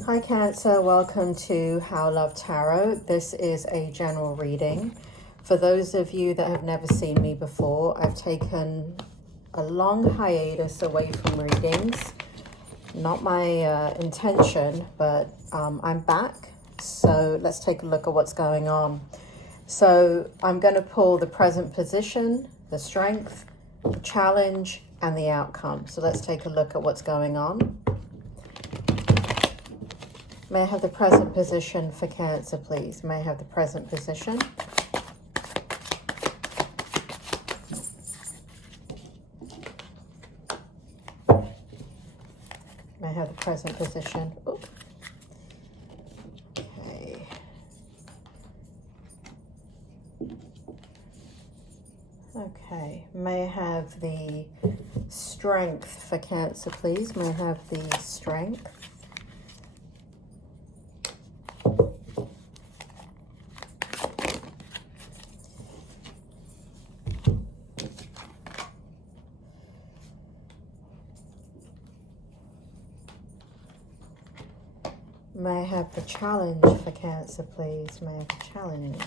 Hi Cancer, welcome to How Love Tarot. This is a general reading. For those of you that have never seen me before, I've taken a long hiatus away from readings. Not my intention, but I'm back. So let's take a look at what's going on. So I'm going to pull the present position, the strength, the challenge, and the outcome. So let's take a look at what's going on. May I have the present position for Cancer, please? May I have the present position? May I have the present position? Ooh. Okay. Okay. May I have the strength for Cancer, please? May I have the strength? May I have the challenge for Cancer, please? May I have the challenge?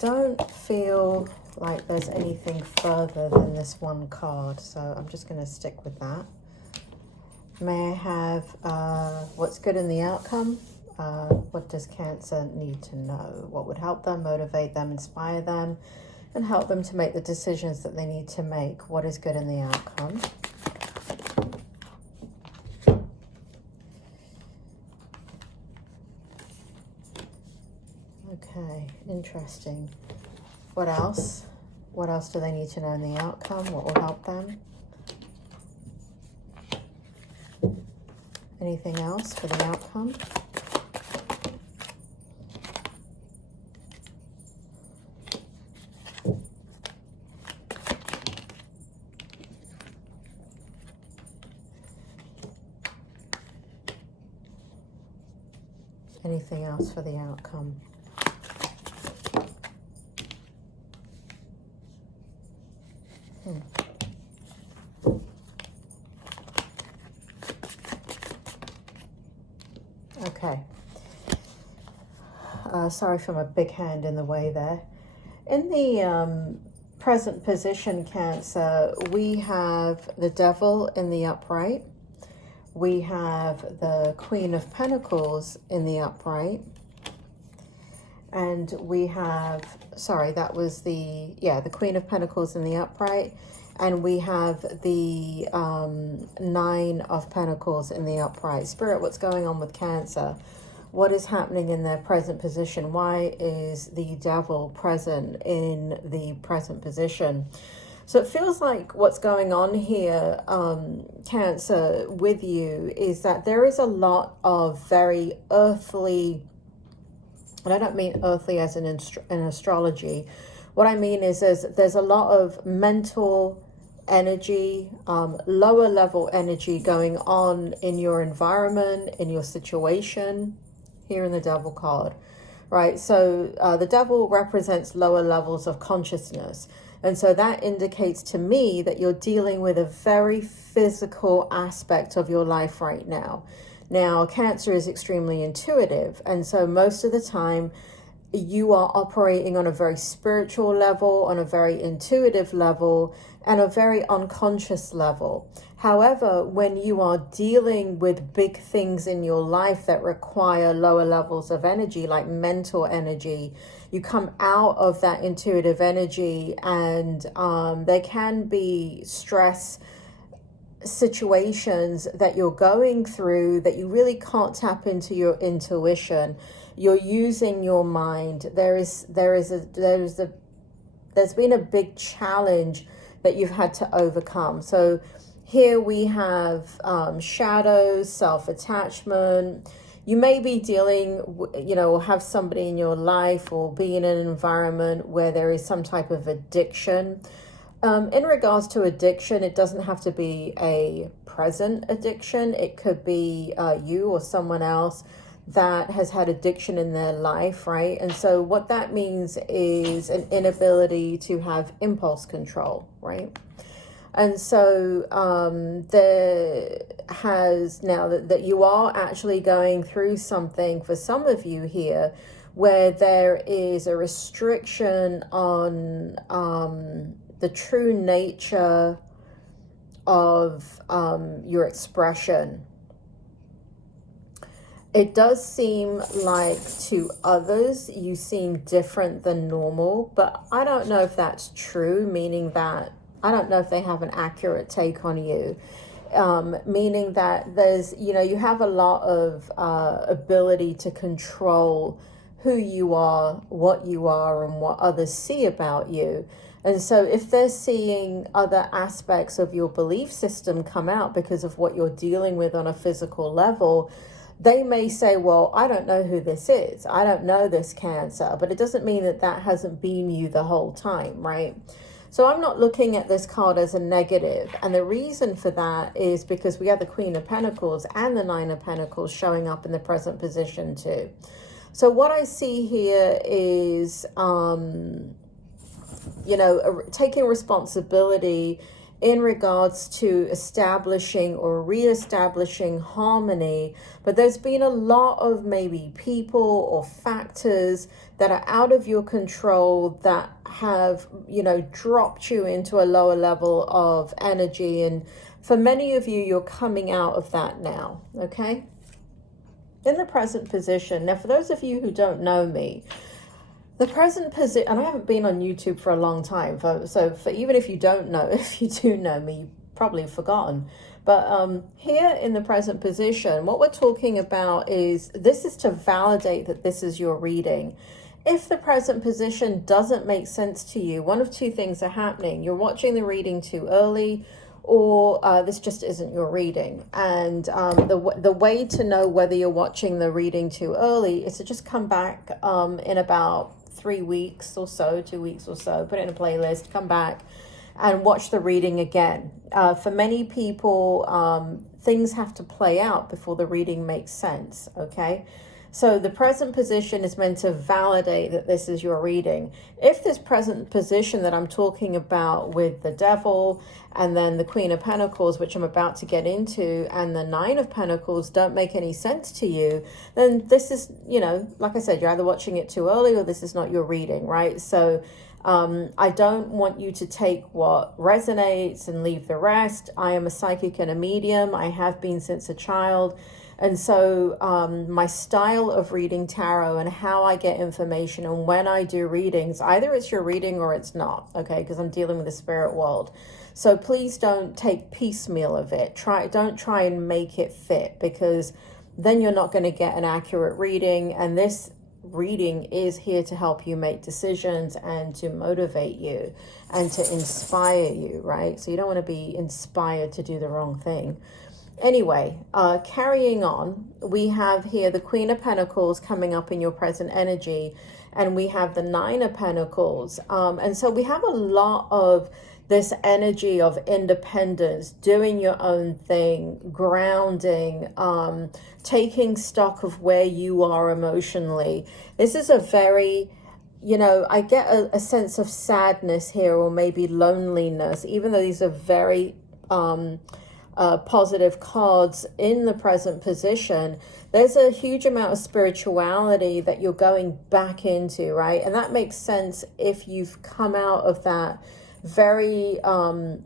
Don't feel like there's anything further than this one card, so I'm just going to stick with that. May I have what's good in the outcome? What does Cancer need to know? What would help them, motivate them, inspire them, and help them to make the decisions that they need to make? What is good in the outcome? Okay, interesting. What else? What else do they need to know in the outcome? What will help them? Anything else for the outcome? Anything else for the outcome? Okay. Sorry for my big hand in the way there. In the present position, Cancer, we have the Devil in the upright. We have the Queen of Pentacles in the upright. And we have, sorry, that was the Queen of Pentacles in the upright. And we have the Nine of Pentacles in the upright. Spirit, what's going on with Cancer? What is happening in their present position? Why is the Devil present in the present position? So it feels like what's going on here, Cancer, with you is that there is a lot of very earthly, and I don't mean earthly as in astrology. What I mean is there's a lot of mental energy, lower level energy going on in your environment, in your situation, here in the Devil card, right? So the Devil represents lower levels of consciousness. And so that indicates to me that you're dealing with a very physical aspect of your life right now. Now, Cancer is extremely intuitive. And so most of the time, you are operating on a very spiritual level, on a very intuitive level, and a very unconscious level. However, when you are dealing with big things in your life that require lower levels of energy, like mental energy, you come out of that intuitive energy, and there can be stress situations that you're going through that you really can't tap into your intuition. You're using your mind. There's been a big challenge that you've had to overcome. So here we have shadows, self-attachment. you may be dealing, or have somebody in your life or be in an environment where there is some type of addiction. In regards to addiction, it doesn't have to be a present addiction. It could be you or someone else that has had addiction in their life, right? And so what that means is an inability to have impulse control, right? And so there has now that you are actually going through something for some of you here where there is a restriction on the true nature of your expression. It does seem like to others you seem different than normal, but I don't know if that's true, meaning that I don't know if they have an accurate take on you, meaning that there's, you have a lot of ability to control who you are, what you are, and what others see about you. And so if they're seeing other aspects of your belief system come out because of what you're dealing with on a physical level, they may say, well, I don't know who this is. I don't know this Cancer, but it doesn't mean that that hasn't been you the whole time, right? So I'm not looking at this card as a negative. And the reason for that is because we have the Queen of Pentacles and the Nine of Pentacles showing up in the present position too. So what I see here is, taking responsibility in regards to establishing or reestablishing harmony. But there's been a lot of maybe people or factors that are out of your control that have, dropped you into a lower level of energy. And for many of you, you're coming out of that now, okay? In the present position. Now, for those of you who don't know me, the present position, and I haven't been on YouTube for a long time, so even if you don't know, if you do know me, you've probably forgotten. But here in the present position, what we're talking about is this is to validate that this is your reading. If the present position doesn't make sense to you, one of two things are happening. You're watching the reading too early, or this just isn't your reading. And the way to know whether you're watching the reading too early is to just come back in about 3 weeks or so, 2 weeks or so, put it in a playlist, come back and watch the reading again. For many people, things have to play out before the reading makes sense, okay? So the present position is meant to validate that this is your reading. If this present position that I'm talking about with the Devil and then the Queen of Pentacles, which I'm about to get into, and the Nine of Pentacles don't make any sense to you, then this is, like I said, you're either watching it too early or this is not your reading, right? So I don't want you to take what resonates and leave the rest. I am a psychic and a medium. I have been since a child. And so my style of reading tarot and how I get information and when I do readings, either it's your reading or it's not, okay? Because I'm dealing with the spirit world. So please don't take piecemeal of it. Don't try and make it fit, because then you're not going to get an accurate reading. And this reading is here to help you make decisions and to motivate you and to inspire you, right? So you don't want to be inspired to do the wrong thing. Anyway, carrying on, we have here the Queen of Pentacles coming up in your present energy, and we have the Nine of Pentacles. And so we have a lot of this energy of independence, doing your own thing, grounding, taking stock of where you are emotionally. This is a very, I get a sense of sadness here, or maybe loneliness, even though these are very positive cards in the present position. There's a huge amount of spirituality that you're going back into, right? And that makes sense if you've come out of that very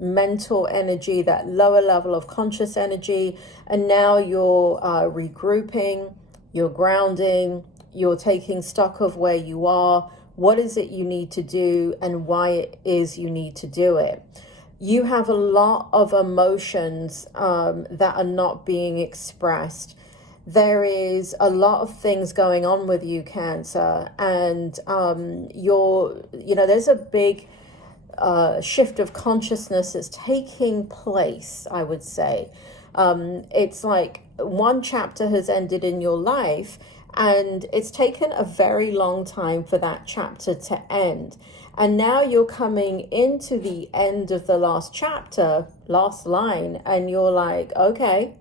mental energy, that lower level of conscious energy, and now you're regrouping, you're grounding, you're taking stock of where you are, what is it you need to do, and why it is you need to do it. You have a lot of emotions that are not being expressed. There is a lot of things going on with you, Cancer, and there's a big shift of consciousness that's taking place, I would say. It's like one chapter has ended in your life, and it's taken a very long time for that chapter to end. And now you're coming into the end of the last chapter, last line, and you're like, okay,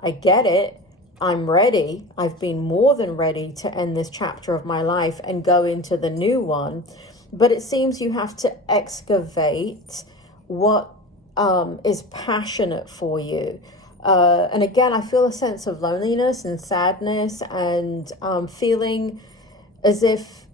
I get it. I'm ready. I've been more than ready to end this chapter of my life and go into the new one. But it seems you have to excavate what is passionate for you. And again, I feel a sense of loneliness and sadness, and feeling as if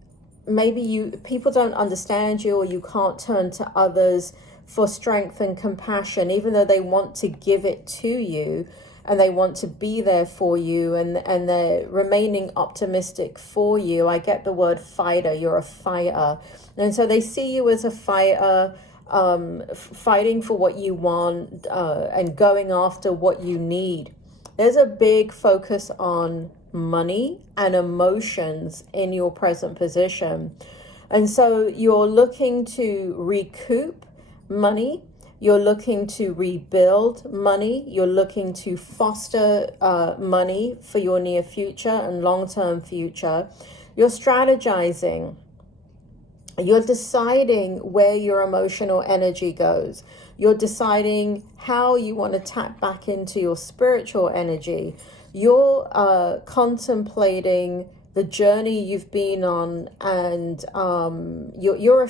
maybe people don't understand you, or you can't turn to others for strength and compassion, even though they want to give it to you and they want to be there for you, and they're remaining optimistic for you. I get the word fighter. You're a fighter. And so they see you as a fighter, fighting for what you want, and going after what you need. There's a big focus on money and emotions in your present position. And so you're looking to recoup money. You're looking to rebuild money. You're looking to foster money for your near future and long-term future. You're strategizing. You're deciding where your emotional energy goes. You're deciding how you want to tap back into your spiritual energy. You're contemplating the journey you've been on, and you're a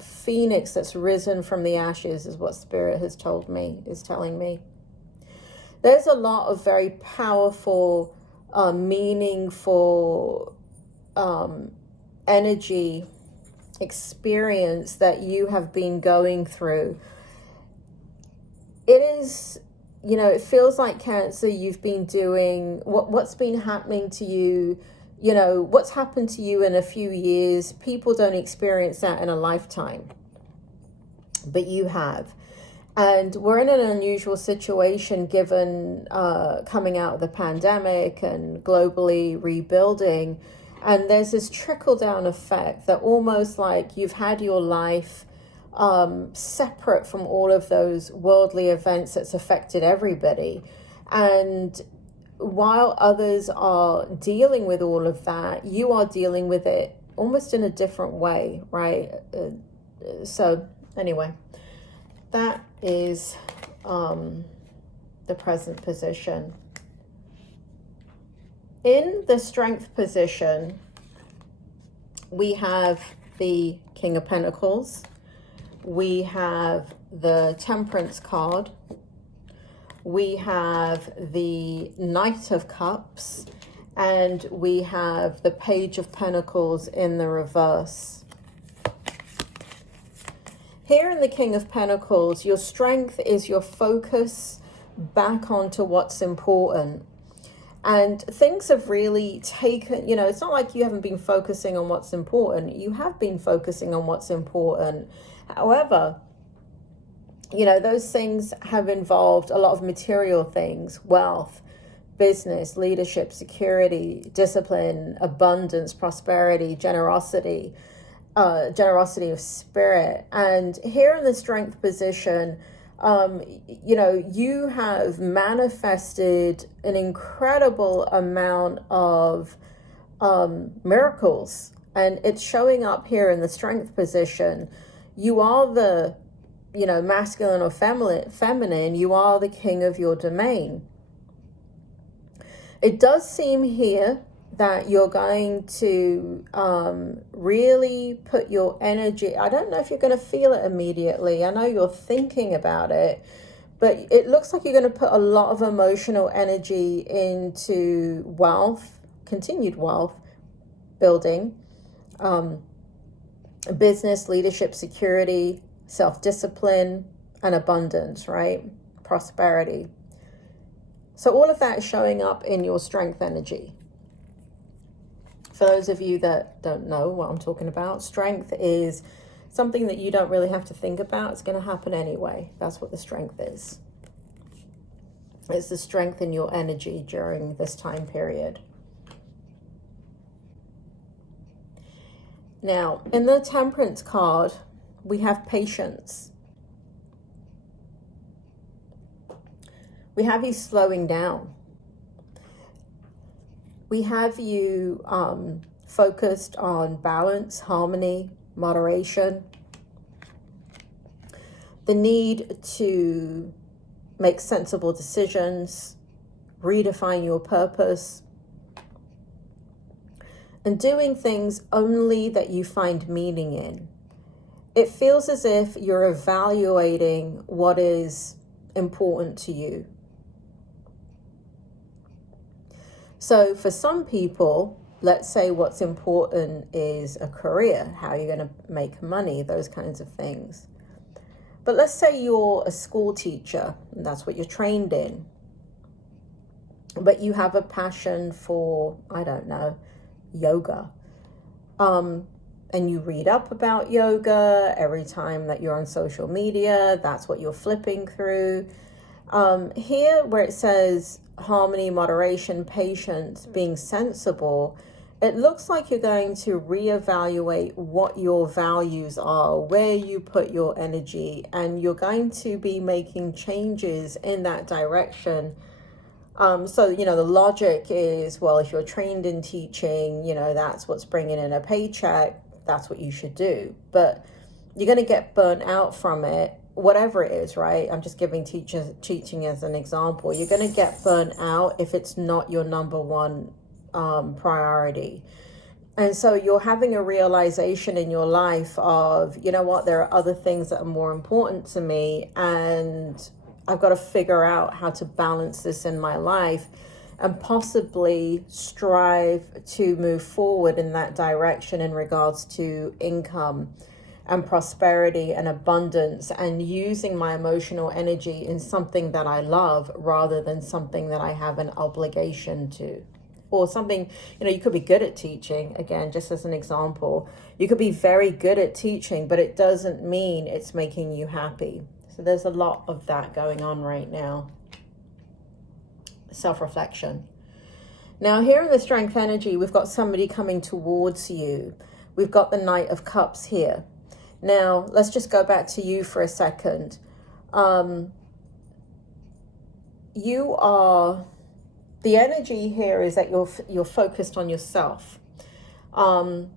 phoenix that's risen from the ashes, is what Spirit has told me, is telling me. There's a lot of very powerful, meaningful energy experience that you have been going through. It is, it feels like, Cancer, you've been doing what's been happening to you. What's happened to you in a few years, people don't experience that in a lifetime, but you have. And we're in an unusual situation given coming out of the pandemic and globally rebuilding. And there's this trickle-down effect that almost like you've had your life separate from all of those worldly events that's affected everybody. And while others are dealing with all of that, you are dealing with it almost in a different way, right? So anyway, that is the present position. In the Strength position, we have the King of Pentacles. We have the Temperance card. We have the Knight of Cups. And we have the Page of Pentacles in the reverse. Here in the King of Pentacles, your strength is your focus back onto what's important. And things have really taken, it's not like you haven't been focusing on what's important. You have been focusing on what's important. However, those things have involved a lot of material things: wealth, business, leadership, security, discipline, abundance, prosperity, generosity of spirit. And here in the Strength position, you have manifested an incredible amount of miracles, and it's showing up here in the Strength position. You are the, masculine or feminine. You are the king of your domain. It does seem here that you're going to really put your energy. I don't know if you're going to feel it immediately. I know you're thinking about it, but it looks like you're going to put a lot of emotional energy into wealth, continued wealth building, business, leadership, security, self-discipline, and abundance, right? Prosperity. So all of that is showing up in your Strength energy. For those of you that don't know what I'm talking about, strength is something that you don't really have to think about. It's going to happen anyway. That's what the strength is. It's the strength in your energy during this time period. Now, in the Temperance card, we have patience. We have you slowing down. we have you focused on balance, harmony, moderation, the need to make sensible decisions, redefine your purpose, and doing things only that you find meaning in. It feels as if you're evaluating what is important to you. So for some people, let's say what's important is a career, how you're going to make money, those kinds of things. But let's say you're a school teacher, and that's what you're trained in. But you have a passion for, I don't know, yoga. And you read up about yoga every time that you're on social media. That's what you're flipping through. Here where it says harmony, moderation, patience, being sensible, it looks like you're going to reevaluate what your values are, where you put your energy, and you're going to be making changes in that direction. So, the logic is, well, if you're trained in teaching, that's what's bringing in a paycheck, that's what you should do. But you're going to get burnt out from it, whatever it is, right? I'm just giving teaching as an example. You're going to get burnt out if it's not your number one priority. And so you're having a realization in your life of, you know what, there are other things that are more important to me, and I've got to figure out how to balance this in my life and possibly strive to move forward in that direction in regards to income and prosperity and abundance, and using my emotional energy in something that I love rather than something that I have an obligation to. Or something, you could be good at teaching, again, just as an example. You could be very good at teaching, but it doesn't mean it's making you happy. So there's a lot of that going on right now. Self-reflection. Now here in the Strength energy, we've got somebody coming towards you. We've got the Knight of Cups here. Now, let's just go back to you for a second. The energy here is that you're focused on yourself. For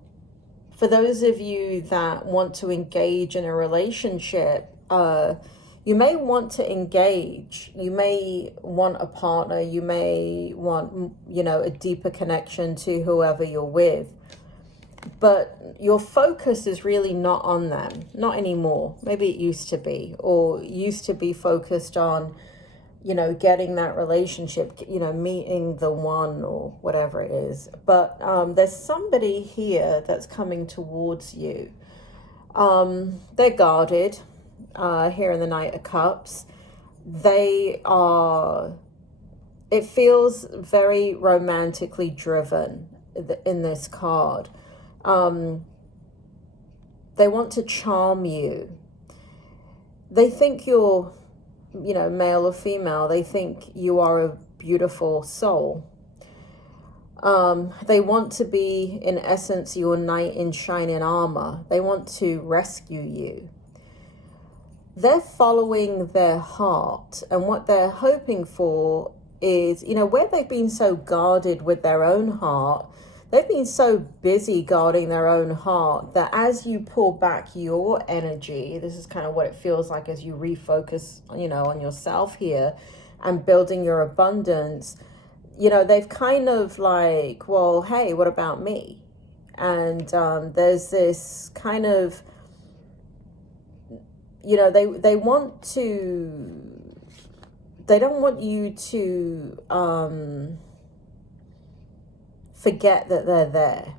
those of you that want to engage in a relationship, you may want to engage. You may want a partner. You may want, a deeper connection to whoever you're with. But your focus is really not on them, not anymore. Maybe it used to be, or used to be focused on, getting that relationship, meeting the one or whatever it is. But there's somebody here that's coming towards you. They're guarded here in the Knight of Cups. It feels very romantically driven in this card. They want to charm you. They think you're, male or female. They think you are a beautiful soul. They want to be, in essence, your knight in shining armor. They want to rescue you. They're following their heart, and what they're hoping for is, where they've been so guarded with their own heart, they've been so busy guarding their own heart that as you pull back your energy, this is kind of what it feels like as you refocus, on yourself here and building your abundance, they've kind of like, well, hey, what about me? And there's this kind of, they don't want you to forget that they're there.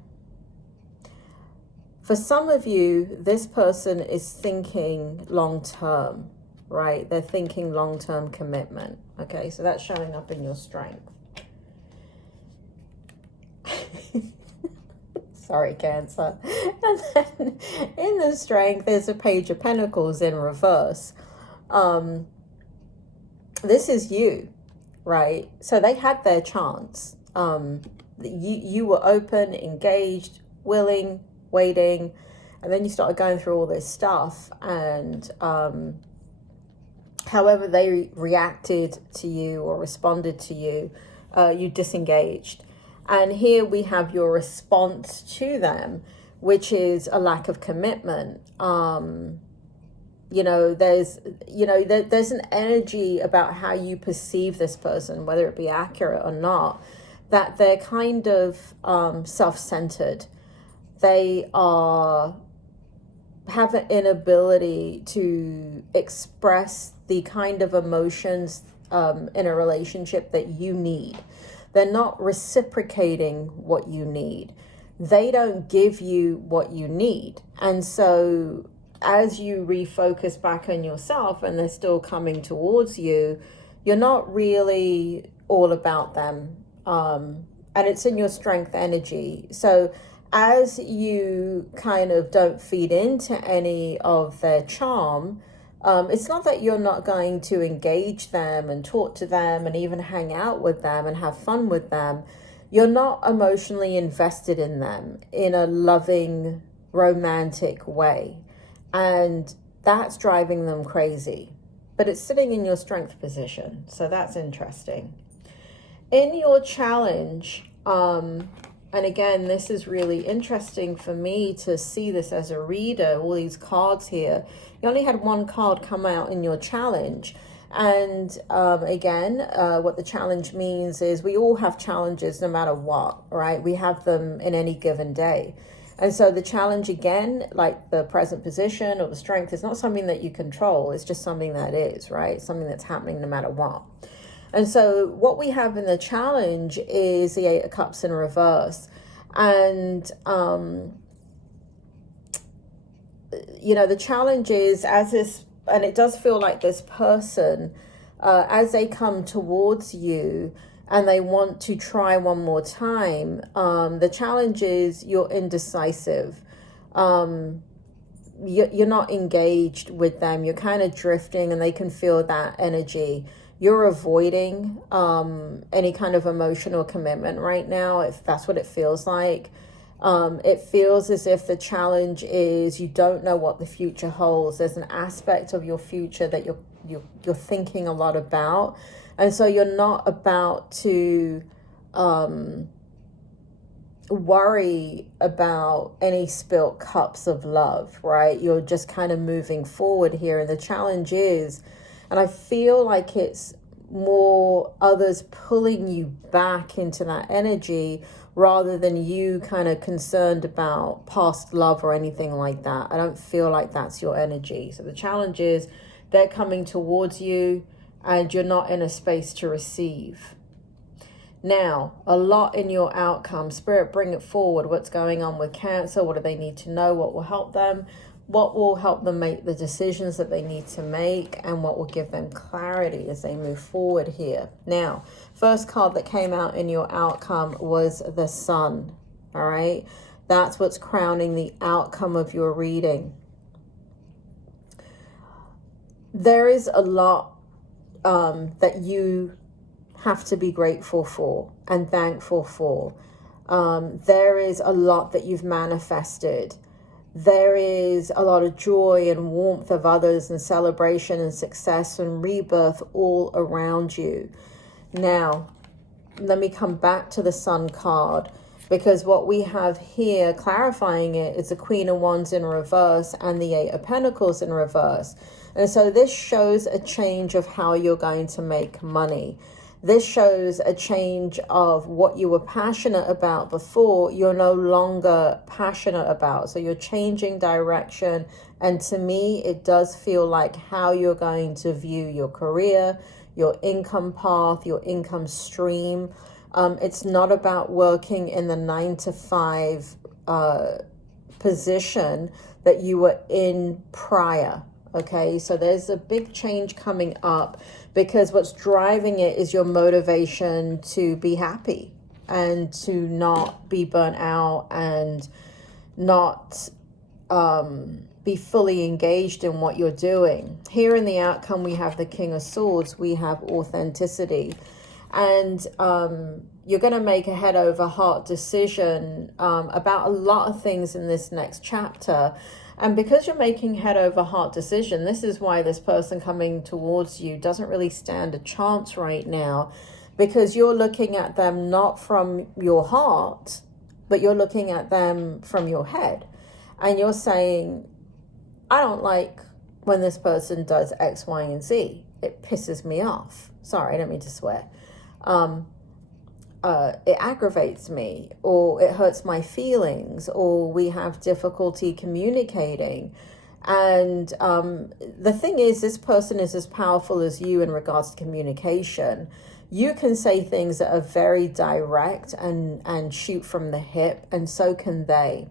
For some of you, this person is thinking long-term, right? They're thinking long-term commitment. Okay, so that's showing up in your strength. Sorry, Cancer. And then in the strength, there's a Page of Pentacles in reverse. This is you, right? So they had their chance. You were open, engaged, willing, waiting, and then you started going through all this stuff, and however they reacted to you or responded to you, you disengaged. And here we have your response to them, which is a lack of commitment. There's an energy about how you perceive this person, whether it be accurate or not, that they're kind of self-centered. They have an inability to express the kind of emotions in a relationship that you need. They're not reciprocating what you need. They don't give you what you need. And so as you refocus back on yourself and they're still coming towards you, you're not really all about them. And it's in your strength energy. So as you kind of don't feed into any of their charm, it's not that you're not going to engage them and talk to them and even hang out with them and have fun with them. You're not emotionally invested in them in a loving, romantic way. And that's driving them crazy. But it's sitting in your strength position. So that's interesting. In your challenge, and again, this is really interesting for me to see this as a reader, all these cards here. You only had one card come out in your challenge. And again, what the challenge means is we all have challenges no matter what, right? We have them in any given day. And so the challenge, again, like the present position or the strength, is not something that you control. It's just something that is, right? Something that's happening no matter what. And so what we have in the challenge is the Eight of Cups in reverse. And, the challenge is as this, and it does feel like this person, as they come towards you and they want to try one more time, the challenge is you're indecisive. You're not engaged with them. You're kind of drifting and they can feel that energy. You're avoiding any kind of emotional commitment right now, if that's what it feels like. It feels as if the challenge is you don't know what the future holds. There's an aspect of your future that you're thinking a lot about. And so you're not about to worry about any spilt cups of love, right? You're just kind of moving forward here. And the challenge is, and I feel like it's more others pulling you back into that energy rather than you kind of concerned about past love or anything like that. I don't feel like that's your energy. So the challenge is they're coming towards you and you're not in a space to receive. Now, a lot in your outcome. Spirit, bring it forward. What's going on with Cancer? What do they need to know? What will help them? What will help them make the decisions that they need to make, and what will give them clarity as they move forward here. Now, first card that came out in your outcome was the Sun. All right. That's what's crowning the outcome of your reading. There is a lot that you have to be grateful for and thankful for. There is a lot that you've manifested. There is a lot of joy and warmth of others and celebration and success and rebirth all around you. Now, let me come back to the Sun card, because what we have here clarifying it is the Queen of Wands in reverse and the Eight of Pentacles in reverse. And so this shows a change of how you're going to make money. This shows a change of what you were passionate about before, you're no longer passionate about. So you're changing direction. And to me, it does feel like how you're going to view your career, your income path, your income stream. It's not about working in the 9-to-5 position that you were in prior. Okay, so there's a big change coming up, because what's driving it is your motivation to be happy and to not be burnt out and not be fully engaged in what you're doing. Here in the outcome, we have the King of Swords, we have authenticity. And you're going to make a head over heart decision about a lot of things in this next chapter. And because you're making head over heart decision, this is why this person coming towards you doesn't really stand a chance right now, because you're looking at them not from your heart, but you're looking at them from your head. And you're saying, I don't like when this person does X, Y, and Z. It pisses me off. Sorry, I don't mean to swear. It aggravates me, or it hurts my feelings, or we have difficulty communicating. And the thing is, this person is as powerful as you in regards to communication. You can say things that are very direct and shoot from the hip, and so can they.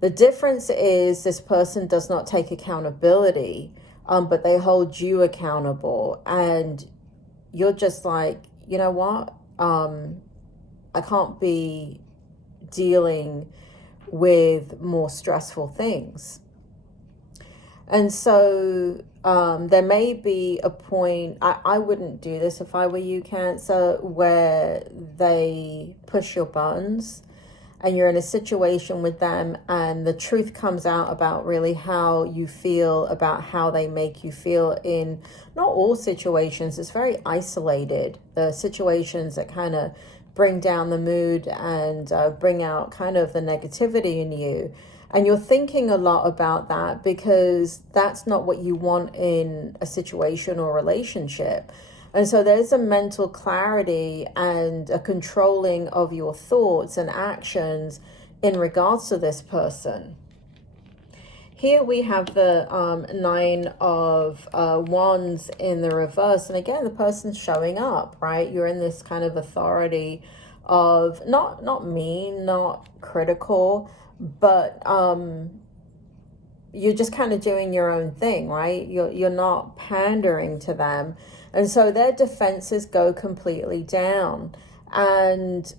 The difference is this person does not take accountability, but they hold you accountable. And you're just like, you know what? I can't be dealing with more stressful things. And so there may be a point, I wouldn't do this if I were you, Cancer, where they push your buttons and you're in a situation with them and the truth comes out about really how you feel about how they make you feel in not all situations. It's very isolated. The situations that kind of bring down the mood and bring out kind of the negativity in you. And you're thinking a lot about that because that's not what you want in a situation or relationship. And so there's a mental clarity and a controlling of your thoughts and actions in regards to this person. Here we have the 9 of Wands in the reverse. And again, the person's showing up, right? You're in this kind of authority of not mean, not critical, but you're just kind of doing your own thing, right? You're not pandering to them. And so their defenses go completely down. And,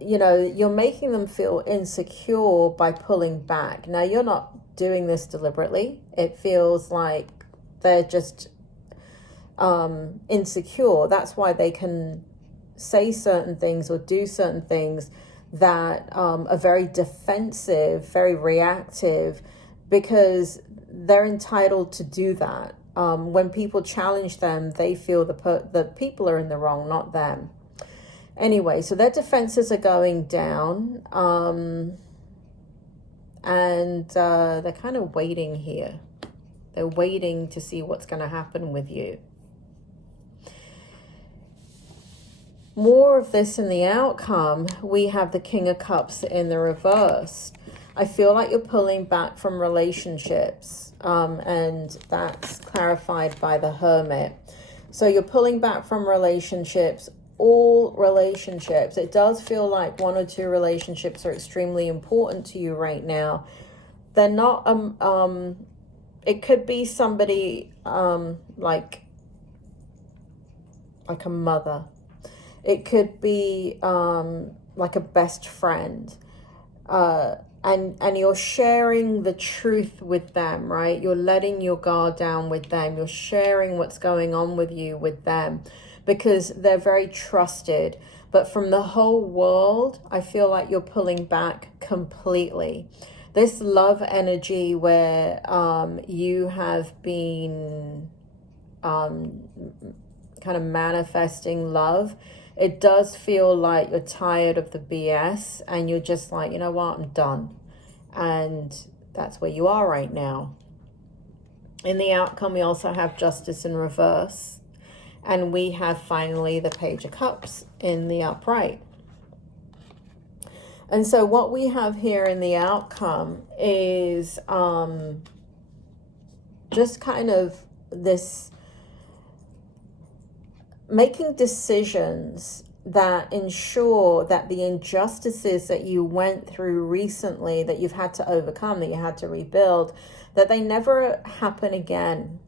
you're making them feel insecure by pulling back. Now, you're not doing this deliberately. It feels like they're just insecure. That's why they can say certain things or do certain things that are very defensive, very reactive, because they're entitled to do that. When people challenge them, they feel the people are in the wrong, not them. Anyway, so their defenses are going down, and they're kind of waiting here. They're waiting to see what's going to happen with you. More of this in the outcome. We have the King of Cups in the reverse. I feel like you're pulling back from relationships, and that's clarified by the Hermit. So you're pulling back from relationships, all relationships. It does feel like 1 or 2 relationships are extremely important to you right now. They're not, it could be somebody like a mother. It could be like a best friend. And you're sharing the truth with them, right? You're letting your guard down with them. You're sharing what's going on with you with them because they're very trusted. But from the whole world, I feel like you're pulling back completely. This love energy where you have been kind of manifesting love, it does feel like you're tired of the BS and you're just like, you know what, I'm done. And that's where you are right now. In the outcome, we also have Justice in reverse. And we have finally the Page of Cups in the upright. And so what we have here in the outcome is just kind of this making decisions that ensure that the injustices that you went through recently, that you've had to overcome, that you had to rebuild, that they never happen again.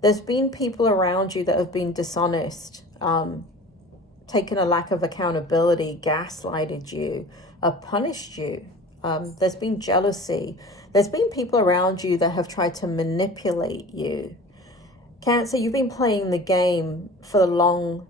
There's been people around you that have been dishonest, taken a lack of accountability, gaslighted you, punished you. There's been jealousy. There's been people around you that have tried to manipulate you. Cancer, you've been playing the game for the long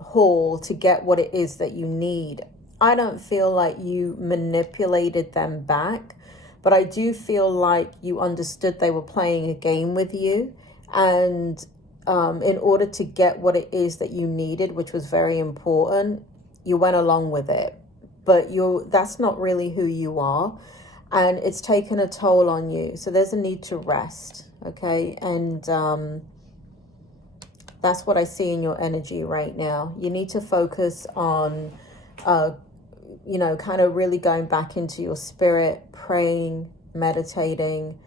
haul to get what it is that you need. I don't feel like you manipulated them back, but I do feel like you understood they were playing a game with you, and in order to get what it is that you needed, which was very important, you went along with it. But that's not really who you are. And it's taken a toll on you. So there's a need to rest. Okay. And that's what I see in your energy right now. You need to focus on, kind of really going back into your spirit, praying, meditating,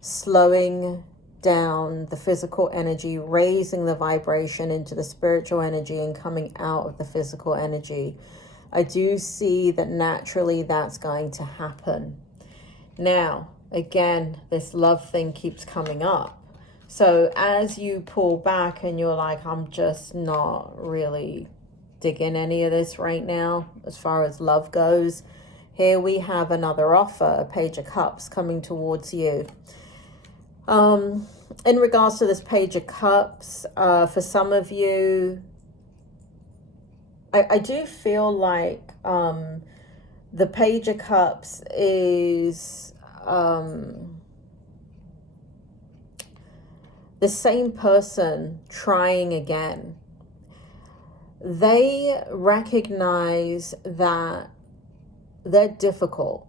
slowing down the physical energy, raising the vibration into the spiritual energy and coming out of the physical energy. I do see that naturally that's going to happen. Now, again, this love thing keeps coming up. So as you pull back and you're like, I'm just not really digging any of this right now as far as love goes, here we have another offer, a Page of Cups coming towards you. In regards to this Page of Cups, for some of you, I do feel like the Page of Cups is the same person trying again. They recognize that they're difficult.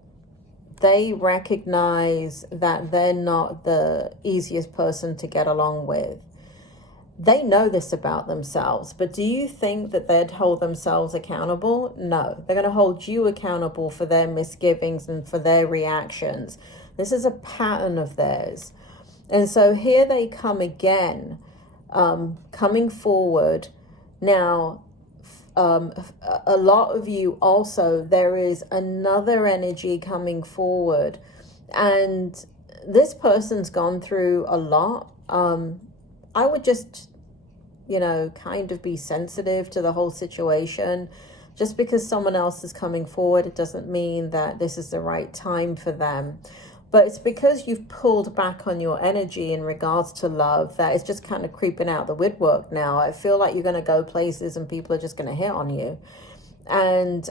They recognize that they're not the easiest person to get along with. They know this about themselves, but do you think that they'd hold themselves accountable? No, they're going to hold you accountable for their misgivings and for their reactions. This is a pattern of theirs. And so here they come again, coming forward. Now, a lot of you also, there is another energy coming forward. And this person's gone through a lot. I would just, kind of be sensitive to the whole situation. Just because someone else is coming forward, it doesn't mean that this is the right time for them. But it's because you've pulled back on your energy in regards to love that it's just kind of creeping out the woodwork now. I feel like you're going to go places and people are just going to hit on you. And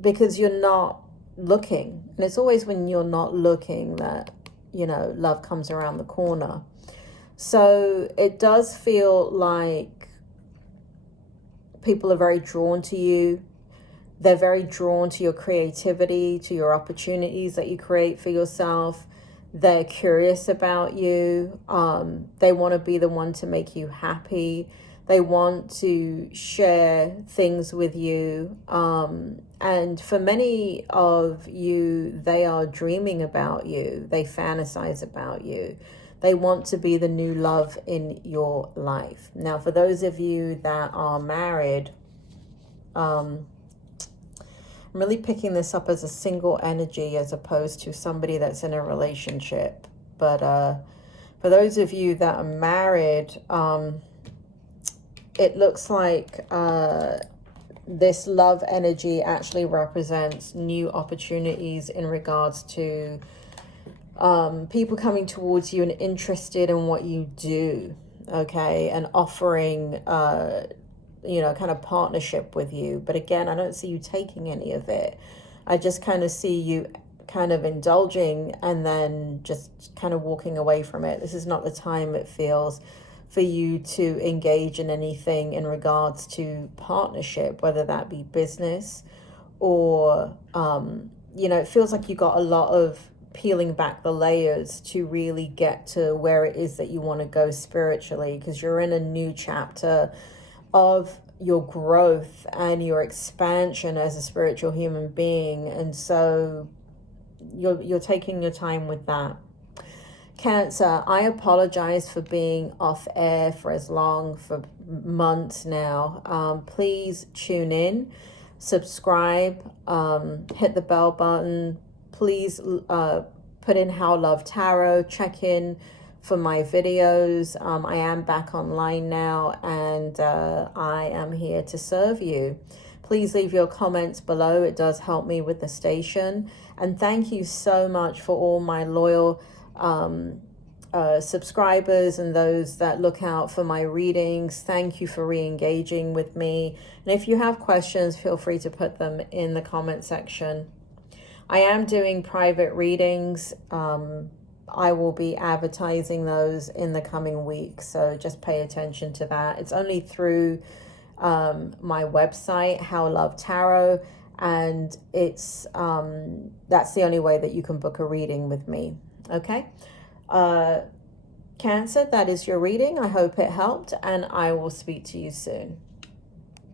because you're not looking. And it's always when you're not looking that, love comes around the corner. So it does feel like people are very drawn to you. They're very drawn to your creativity, to your opportunities that you create for yourself. They're curious about you. They want to be the one to make you happy. They want to share things with you. And for many of you, they are dreaming about you. They fantasize about you. They want to be the new love in your life. Now, for those of you that are married, I'm really picking this up as a single energy as opposed to somebody that's in a relationship. But for those of you that are married, it looks like this love energy actually represents new opportunities in regards to people coming towards you and interested in what you do, okay, and offering kind of partnership with you. But again, I don't see you taking any of it. I just kind of see you kind of indulging and then just kind of walking away from it. This is not the time, it feels, for you to engage in anything in regards to partnership, whether that be business or, it feels like you got a lot of peeling back the layers to really get to where it is that you want to go spiritually, because you're in a new chapter of your growth and your expansion as a spiritual human being. And so you're taking your time with that. Cancer, I apologize for being off air for months now. Please tune in, subscribe, hit the bell button. Please put in How Love Tarot, check in for my videos. I am back online now, and I am here to serve you. Please leave your comments below. It does help me with the station. And thank you so much for all my loyal subscribers and those that look out for my readings. Thank you for re-engaging with me. And if you have questions, feel free to put them in the comment section. I am doing private readings I will be advertising those in the coming weeks, so just pay attention to that. It's only through my website, How Love Tarot, and it's that's the only way that you can book a reading with me. Okay, Cancer, that is your reading. I hope it helped, and I will speak to you soon.